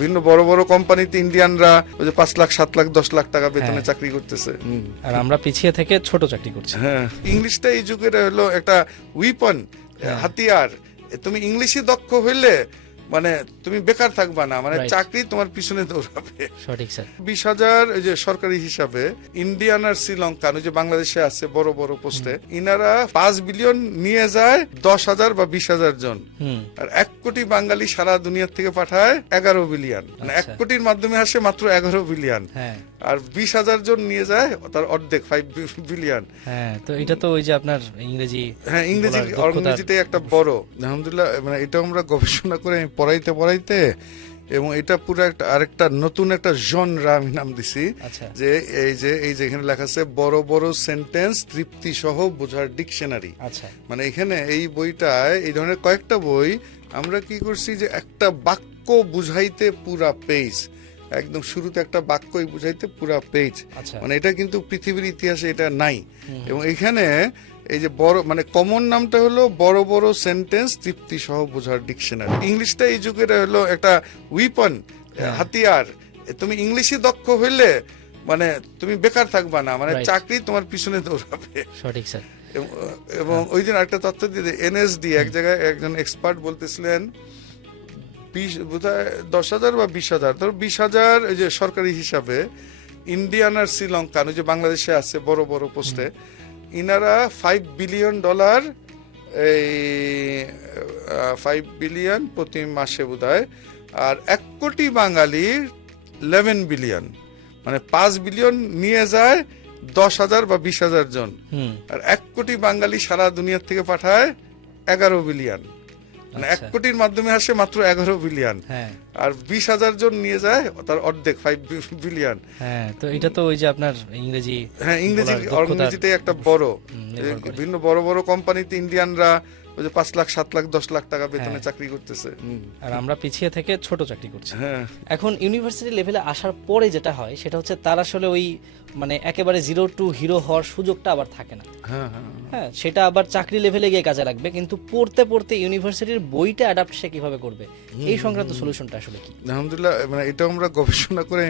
বিভিন্ন বড় বড় কোম্পানিতে ইন্ডিয়ানরা ওই যে 5 লাখ 7 লাখ 10 লাখ টাকা বেতনে চাকরি করতেছে। আর আমরা পিছিয়ে থেকে ছোট চাকরি করছি। হ্যাঁ, ইংলিশটা এই যুগের হলো একটা উইপন, হাতিয়ার। তুমি ইংলিশে দক্ষ হইলে মানে তুমি বেকার থাকবা না, মানে চাকরি তোমার পিছনে দৌড়াবে। সঠিক স্যার। 20,000 এই যে সরকারি হিসাবে ইন্ডিয়ান আর শ্রীলঙ্কান ওই যে বাংলাদেশে আছে বড় বড় পোস্টে, ইনারা 5 বিলিয়ন নিয়ে যায় 10,000 বা 20,000 জন। আর 1 কোটি বাঙালি সারা দুনিয়া থেকে পাঠায় 11 বিলিয়ন, মানে 1 কোটির মাধ্যমে আসে মাত্র 11 বিলিয়ন। আর 20,000 জন নিয়ে যায় তার অর্ধেক 5 বিলিয়ন। হ্যাঁ, তো এটা তো ওই যে আপনার ইংরেজি, হ্যাঁ ইংরেজিটাই একটা বড়। আলহামদুলিল্লাহ, মানে এটা আমরা গবেষণা করে পড়াইতে এবং এটা পুরো একটা আরেকটা নতুন একটা জনরা আমি নাম দিছি, যে এই যে এখানে লেখা আছে বড় বড় সেন্টেন্স তৃপ্তি সহ বোঝার ডিকশনারি। মানে এখানে এই বইটায় এই ধরনের কয়েকটা বই আমরা কি করছি যে একটা বাক্য বুঝাইতে পুরা পেজ, একদম শুরুতে একটা বাক্যই বুঝাইতে পুরা পেজ। মানে এটা কিন্তু পৃথিবীর ইতিহাসে এটা নাই। এবং এখানে এই যে বড় মানে কমন নামটা হলো বড় বড় সেন্টেন্স তৃপ্তি সহ বোঝার ডিকশনারি। ইংলিশটা এই যুগের হলো একটা উইপন, হাতিয়ার। তুমি ইংলিশে দক্ষ হইলে মানে তুমি বেকার থাকবা না, মানে চাকরি তোমার পিছনে দৌড়াবে। সঠিক স্যার। এবং ওই দিন একটা তথ্য দিয়ে এনএসডি এক জায়গায় একজন এক্সপার্ট বলতেছিলেন 10,000 বা 20,000, ধরো 20,000 এই যে সরকারি হিসাবে ইন্ডিয়ান আর শ্রীলঙ্কান ওই যে বাংলাদেশে আছে বড় বড় পোস্টে, ইনারা $5 বিলিয়ন এই 5 বিলিয়ন প্রতি মাসে বোধহয়। আর 1 কোটি বাঙালির 11 বিলিয়ন, মানে 5 বিলিয়ন নিয়ে যায় 10,000 বা 20,000 জন। আর 1 কোটি বাঙালি সারা দুনিয়া থেকে পাঠায় 11 বিলিয়ন, মানে 1 কোটির মাধ্যমে আসে মাত্র 11 বিলিয়ন। আর 20,000 জন নিয়ে যায় তার অর্ধেক 5 বিলিয়ন। হ্যাঁ, তো এটা তো ওই যে আপনার ইংরেজি, হ্যাঁ ইংরেজিটাই একটা বড়। বিভিন্ন বড় বড় কোম্পানিতে ইন্ডিয়ানরা ওই যে 5 লাখ 7 লাখ 10 লাখ টাকা বেতনে চাকরি করতেছে। আর আমরা পিছিয়ে থেকে ছোট চাকরি করছি। এখন ইউনিভার্সিটি লেভেলে আসার পরে যেটা হয় সেটা হচ্ছে তার আসলে ওই মানে একেবারে 0 টু হিরো হওয়ার সুযোগটা আবার থাকে না। হ্যাঁ, সেটা আবার চাকরি লেভেলে গিয়ে কাজে লাগবে, কিন্তু পড়তে পড়তে ইউনিভার্সিটির বইটা অ্যাডাপ্ট সে কিভাবে করবে এই সংক্রান্ত সলিউশনটা আসলে কি? আলহামদুলিল্লাহ, মানে এটা আমরা গবেষণা করে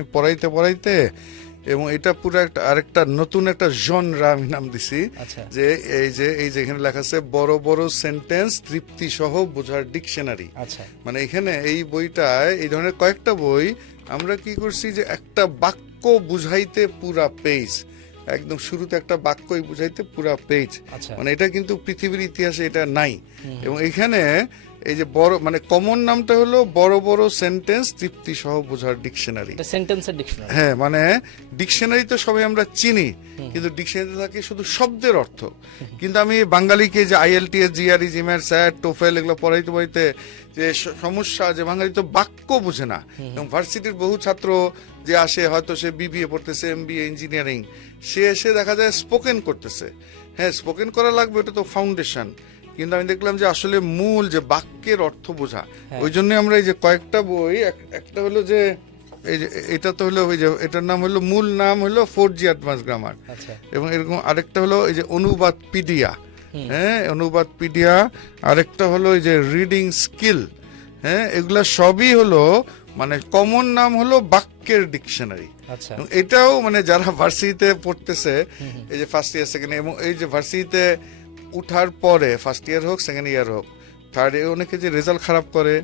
পড়াইতে এবং এটা পুরো একটা আরেকটা নতুন একটা জনরা আমি নাম দিছি, যে এই যে এখানে লেখা আছে বড় বড় সেন্টেন্স তৃপ্তি সহ বোঝার ডিকশনারি। মানে এখানে এই বইটায় এই ধরনের কয়েকটা বই আমরা কি করছি যে একটা বাক্য বুঝাইতে পুরা পেজ, একদম শুরুতে একটা বাক্যই বুঝাইতে পুরা পেজ। মানে এটা কিন্তু পৃথিবীর ইতিহাসে এটা নাই। এবং এখানে এই যে বড় মানে কমন নামটা হলো বড় বড় সেন্টেন্স তৃপ্তি সহ বোঝার ডিকশনারি। হ্যাঁ, মানে ডিকশনারি তো সবাই আমরা চিনি, কিন্তু ডিকশনারিতে থাকে শুধু শব্দের অর্থ। কিন্তু আমি বাঙালিকে যে IELTS, GRE, GMAT, SAT, TOEFL এগুলো পড়াইতে যে সমস্যা, যে বাঙালি তো বাক্য বুঝে না। এবং ভার্সিটির বহু ছাত্র যে আসে, হয়তো সে BBA পড়তেছে, MBA ইঞ্জিনিয়ারিং, সে এসে দেখা যায় স্পোকেন করতেছে। হ্যাঁ, স্পোকেন করা লাগবে, ওটা তো ফাউন্ডেশন। কিন্তু আমি দেখলাম যে আসলে মূল যে বাক্যের অর্থ বোঝা, ওই জন্য আমরা এই যে কয়েকটা বই, একটা হলো যে এই যে এটা তো হলো ওই যে এটার নাম হলো, মূল নাম হলো 4G অ্যাডভান্স গ্রামার, এবং এরকম আরেকটা হলো এই যে অনুবাদপিডিয়া। হ্যাঁ, অনুবাদপিডিয়া। আরেকটা হলো এই যে রিডিং স্কিল। হ্যাঁ, এগুলা সবই হলো মানে কমন নাম হলো বাক্যের ডিকশনারি। এটাও মানে যারা ভার্সিটিতে পড়তেছে, এই যে ফার্স্ট ইয়ার সেকেন্ড, এবং এই যে ভার্সিটিতে উঠার পরে ফার্স্ট ইয়ার হোক সেকেন্ড ইয়ার হোক থার্ড ইয়ার, অনেকে যে রেজাল্ট খারাপ করে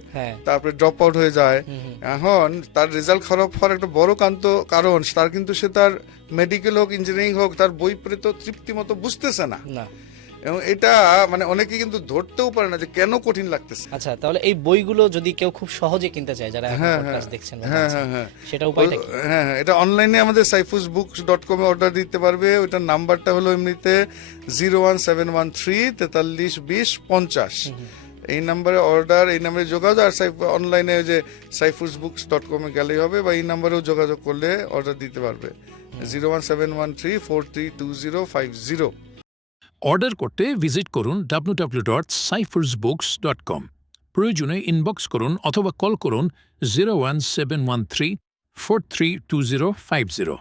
তারপরে ড্রপ আউট হয়ে যায়। এখন তার রেজাল্ট খারাপ হওয়ার একটা বড় কারণ তার কিন্তু সে তার মেডিকেল হোক ইঞ্জিনিয়ারিং হোক তার বই পড়ে তো তৃপ্তি মতো বুঝতেছে না। এবং এটা মানে অনেকে কিন্তু ধরতেও পারে না যে কেন কঠিন লাগতেছে। আচ্ছা, তাহলে এই বইগুলো যদি কেউ খুব সহজে কিনতে চায়, যারা পডকাস্ট দেখছেন, সেটা উপায়টা কি? হ্যাঁ, এটা অনলাইনে আমাদের saifuzbooks.com এ অর্ডার দিতে পারবে। ওটার নাম্বারটা হলো এমনিতে 01713 43 20 50। এই নাম্বারে অর্ডার, এই নাম্বারে যোগাযোগ। আর অনলাইনে যে saifuzbooks.com এ গেলেই হবে, বা এই নাম্বারেও যোগাযোগ করলে অর্ডার দিতে পারবে। 01713 432050। অর্ডার করতে ভিজিট করুন www.saifuzbooks.com। প্রয়োজনে ইনবক্স করুন অথবা কল করুন 01713 432050।